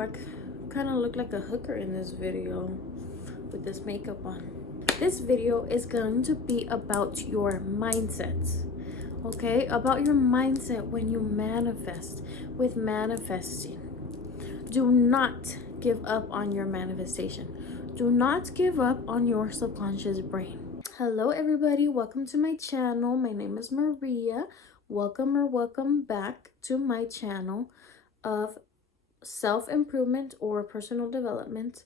I kind of look like a hooker in this video with this makeup on. This video is going to be about your mindset, okay? About your mindset when you manifest, with manifesting. Do not give up on your manifestation. Do not give up on your subconscious brain. Hello everybody, welcome to my channel. My name is Maria. Welcome back to my channel of self-improvement or personal development,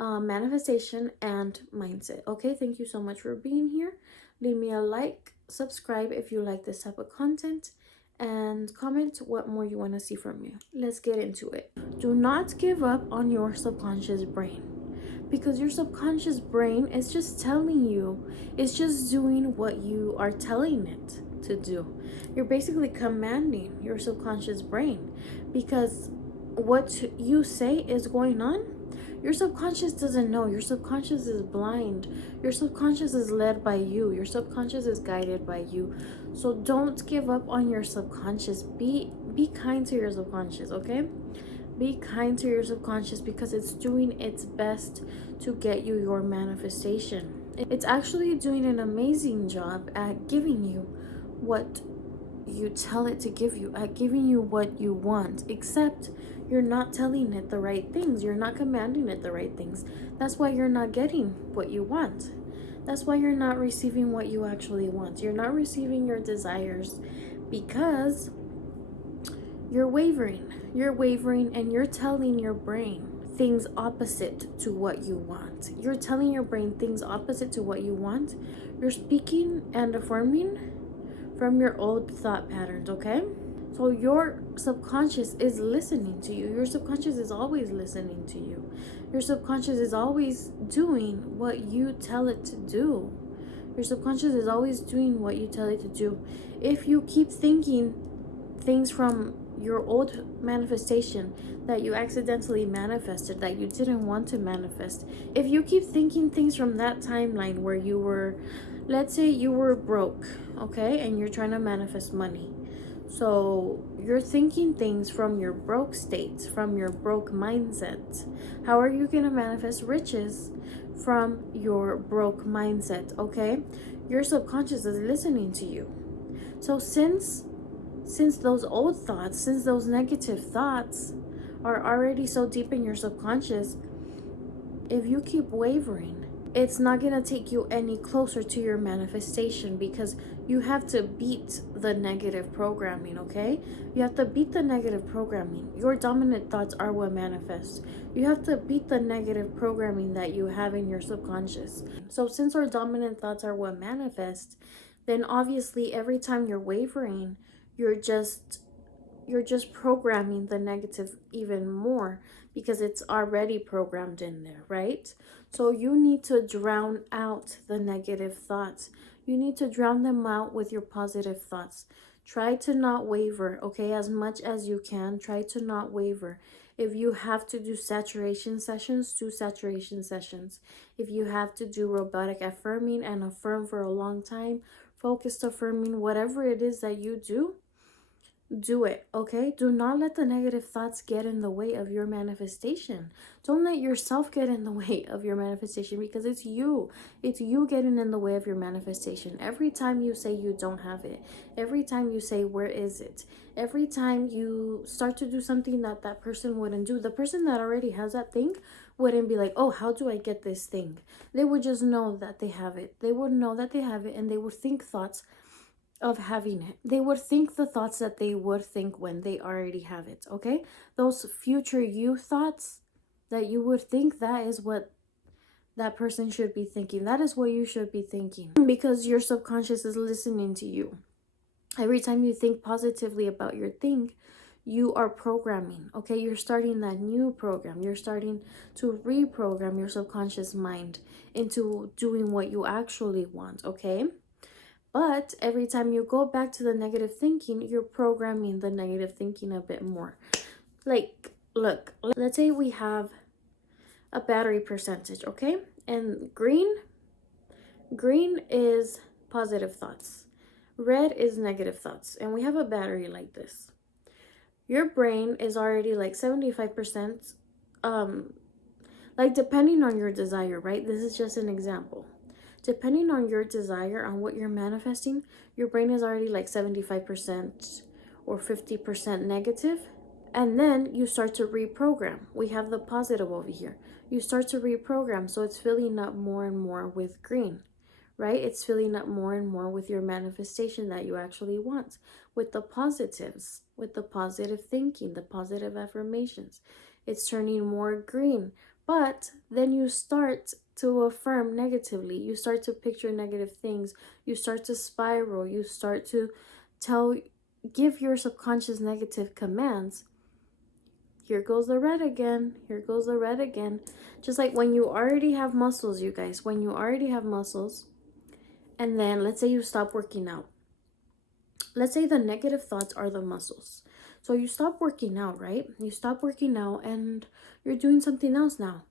manifestation and mindset. Okay, thank you so much for being here. Leave me a like, subscribe if you like this type of content, and comment what more you want to see from me. Let's get into it. Do not give up on your subconscious brain, because your subconscious brain is just telling you, it's just doing what you are telling it to do. You're basically commanding your subconscious brain, because what you say is going on, your subconscious doesn't know. Your subconscious is blind. Your subconscious is led by you. Your subconscious is guided by you. So don't give up on your subconscious. Be kind to your subconscious, okay? Be kind to your subconscious, because it's doing its best to get you your manifestation. It's actually doing an amazing job at giving you what you tell it to give you, at giving you what you want, except you're not telling it the right things. You're not commanding it the right things. That's why you're not getting what you want. That's why you're not receiving what you actually want. You're not receiving your desires because you're wavering. You're wavering and you're telling your brain things opposite to what you want. You're telling your brain things opposite to what you want. You're speaking and affirming from your old thought patterns, okay? So your subconscious is listening to you. Your subconscious is always listening to you. Your subconscious is always doing what you tell it to do. Your subconscious is always doing what you tell it to do. If you keep thinking things from your old manifestation that you accidentally manifested, that you didn't want to manifest, if you keep thinking things from that timeline where you were, let's say you were broke, okay, and you're trying to manifest money. So you're thinking things from your broke state, from your broke mindset. How are you going to manifest riches from your broke mindset, okay? Your subconscious is listening to you. So since those old thoughts, since those negative thoughts are already so deep in your subconscious, if you keep wavering, it's not going to take you any closer to your manifestation, because you have to beat the negative programming, okay? You have to beat the negative programming. Your dominant thoughts are what manifests. You have to beat the negative programming that you have in your subconscious. So since our dominant thoughts are what manifest, then obviously every time you're wavering, you're just programming the negative even more, because it's already programmed in there, right? So you need to drown out the negative thoughts. You need to drown them out with your positive thoughts. Try to not waver, okay? As much as you can, try to not waver. If you have to do saturation sessions, do saturation sessions. If you have to do robotic affirming and affirm for a long time, focused affirming, whatever it is that you do it, okay? Do not let the negative thoughts get in the way of your manifestation. Don't let yourself get in the way of your manifestation, because it's you getting in the way of your manifestation. Every time you say you don't have it, every time you say where is it, every time you start to do something that person wouldn't do, the person that already has that thing wouldn't be like, oh, how do I get this thing? They would just know that they have it. They would know that they have it, and they would think thoughts of having it. They would think the thoughts that they would think when they already have it, okay? Those future you thoughts that you would think, that is what that person should be thinking. That is what you should be thinking, because your subconscious is listening to you. Every time you think positively about your thing, you are programming, okay? You're starting that new program. You're starting to reprogram your subconscious mind into doing what you actually want, okay? But every time you go back to the negative thinking, you're programming the negative thinking a bit more. Like, look, let's say we have a battery percentage, okay? And green is positive thoughts. Red is negative thoughts. And we have a battery like this. Your brain is already like 75% like depending on your desire, right? This is just an example. Depending on your desire, on what you're manifesting, your brain is already like 75% or 50% negative. And then you start to reprogram. We have the positive over here. You start to reprogram. So it's filling up more and more with green, right? It's filling up more and more with your manifestation that you actually want, with the positives, with the positive thinking, the positive affirmations. It's turning more green. But then you start to affirm negatively. You start to picture negative things. You start to spiral. You start to give your subconscious negative commands. Here goes the red again. Here goes the red again. Just like when you already have muscles, you guys, when you already have muscles, and then let's say you stop working out. Let's say the negative thoughts are the muscles. So you stop working out, right? You stop working out and you're doing something else now.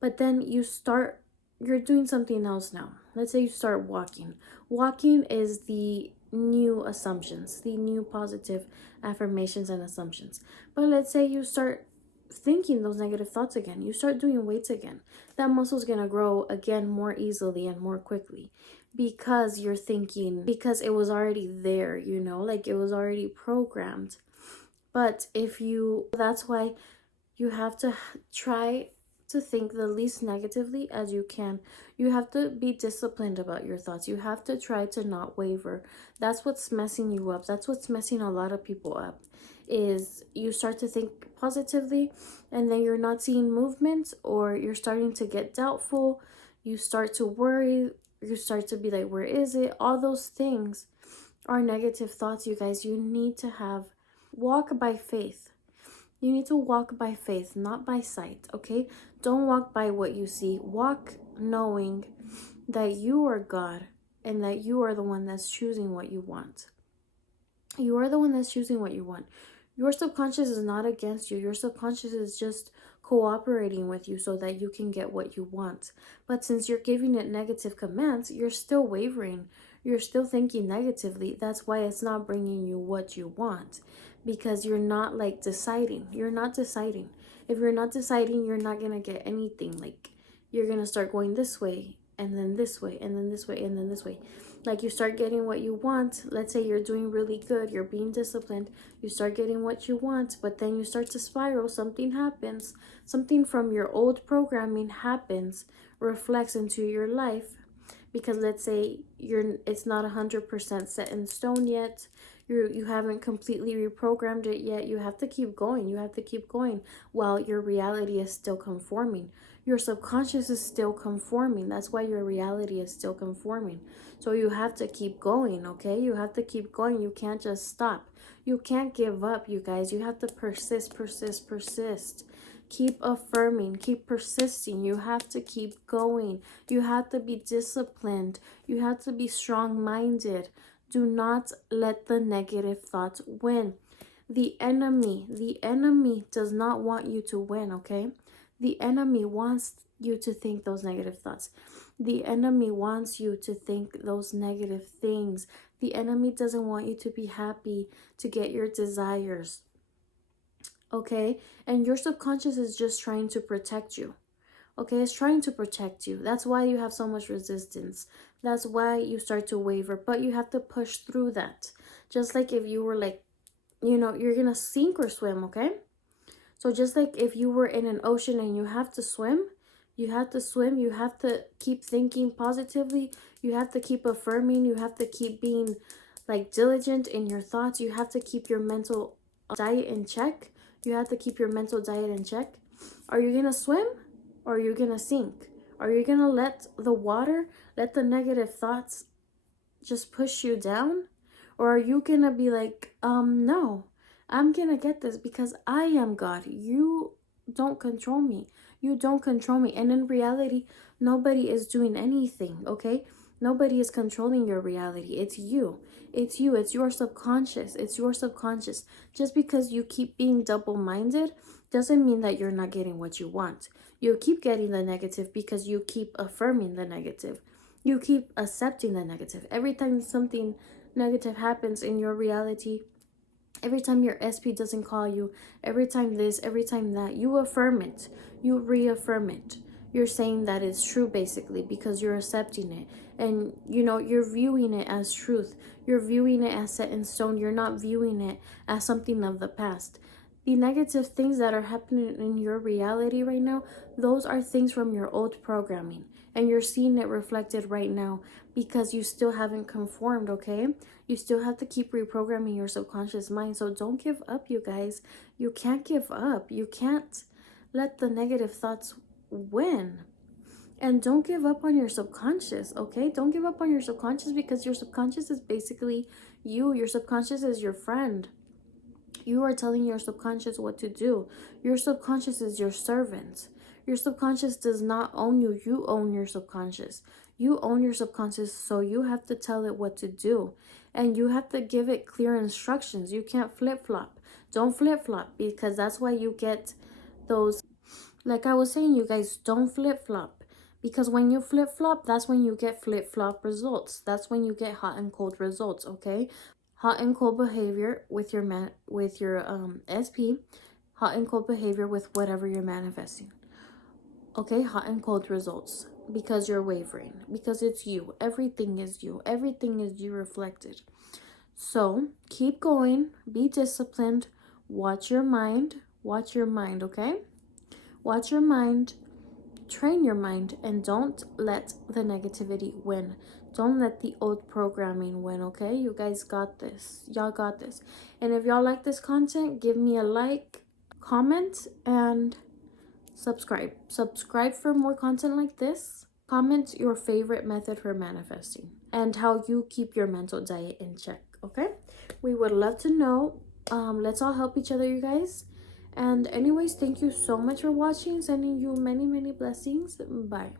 But then you're doing something else now. Let's say you start walking. Walking is the new assumptions, the new positive affirmations and assumptions. But let's say you start thinking those negative thoughts again. You start doing weights again. That muscle's going to grow again more easily and more quickly because you're thinking, because it was already there, like it was already programmed. But that's why you have to try to think the least negatively as you can. You have to be disciplined about your thoughts. You have to try to not waver. That's what's messing you up. That's what's messing a lot of people up, is you start to think positively and then you're not seeing movement, or you're starting to get doubtful. You start to worry. You start to be like, where is it? All those things are negative thoughts, you guys. You need to walk by faith. You need to walk by faith, not by sight, okay? Don't walk by what you see. Walk knowing that you are God and that you are the one that's choosing what you want. You are the one that's choosing what you want. Your subconscious is not against you. Your subconscious is just cooperating with you so that you can get what you want. But since you're giving it negative commands, you're still wavering. You're still thinking negatively. That's why it's not bringing you what you want, because you're not like deciding. You're not deciding. If you're not deciding, you're not going to get anything. Like, you're going to start going this way and then this way and then this way and then this way. Like, you start getting what you want. Let's say you're doing really good. You're being disciplined. You start getting what you want, but then you start to spiral. Something happens. Something from your old programming happens, reflects into your life. Because let's say it's not 100% set in stone yet. You haven't completely reprogrammed it yet. You have to keep going. You have to keep going while your reality is still conforming. Your subconscious is still conforming. That's why your reality is still conforming. So you have to keep going, okay? You have to keep going. You can't just stop. You can't give up, you guys. You have to persist, persist, persist. Keep affirming, keep persisting. You have to keep going. You have to be disciplined. You have to be strong-minded. Do not let the negative thoughts win. The enemy does not want you to win, okay? The enemy wants you to think those negative thoughts. The enemy wants you to think those negative things. The enemy doesn't want you to be happy, to get your desires. Okay? And your subconscious is just trying to protect you. Okay? It's trying to protect you. That's why you have so much resistance. That's why you start to waver. But you have to push through that. Just like if you were like, you're going to sink or swim, okay? So just like if you were in an ocean and you have to swim, you have to swim. You have to keep thinking positively. You have to keep affirming. You have to keep being like diligent in your thoughts. You have to keep your mental diet in check. You have to keep your mental diet in check. Are you going to swim or are you going to sink? Are you going to let the water, let the negative thoughts just push you down? Or are you going to be like, no, I'm going to get this because I am God. You don't control me. You don't control me. And in reality, nobody is doing anything, okay? Nobody is controlling your reality. It's you. It's you. It's your subconscious. It's your subconscious. Just because you keep being double-minded doesn't mean that you're not getting what you want. You keep getting the negative because you keep affirming the negative. You keep accepting the negative. Every time something negative happens in your reality, Every time your SP doesn't call you, every time this, every time that, you affirm it. You reaffirm it. You're saying that it's true basically because you're accepting it. And you know, you're viewing it as truth. You're viewing it as set in stone. You're not viewing it as something of the past. The negative things that are happening in your reality right now, those are things from your old programming. And you're seeing it reflected right now because you still haven't conformed, okay? You still have to keep reprogramming your subconscious mind. So don't give up, you guys. You can't give up. You can't let the negative thoughts win. And don't give up on your subconscious, okay? Don't give up on your subconscious because your subconscious is basically you. Your subconscious is your friend. You are telling your subconscious what to do. Your subconscious is your servant. Your subconscious does not own you. You own your subconscious. You own your subconscious, so you have to tell it what to do. And you have to give it clear instructions. You can't flip-flop. Don't flip-flop because that's why you get those. Like I was saying, you guys, don't flip-flop. Because when you flip-flop, that's when you get flip-flop results. That's when you get hot and cold results, okay? Hot and cold behavior with your SP, hot and cold behavior with whatever you're manifesting. Okay, hot and cold results because you're wavering, because it's you. Everything is you. Everything is you reflected. So keep going, be disciplined, watch your mind, okay? Watch your mind, train your mind, and don't let the negativity win. Don't let the old programming win, okay? You guys got this. Y'all got this. And if y'all like this content, give me a like, comment, and subscribe. Subscribe for more content like this. Comment your favorite method for manifesting and how you keep your mental diet in check, okay? We would love to know. Let's all help each other, you guys. And anyways, thank you so much for watching. Sending you many, many blessings. Bye.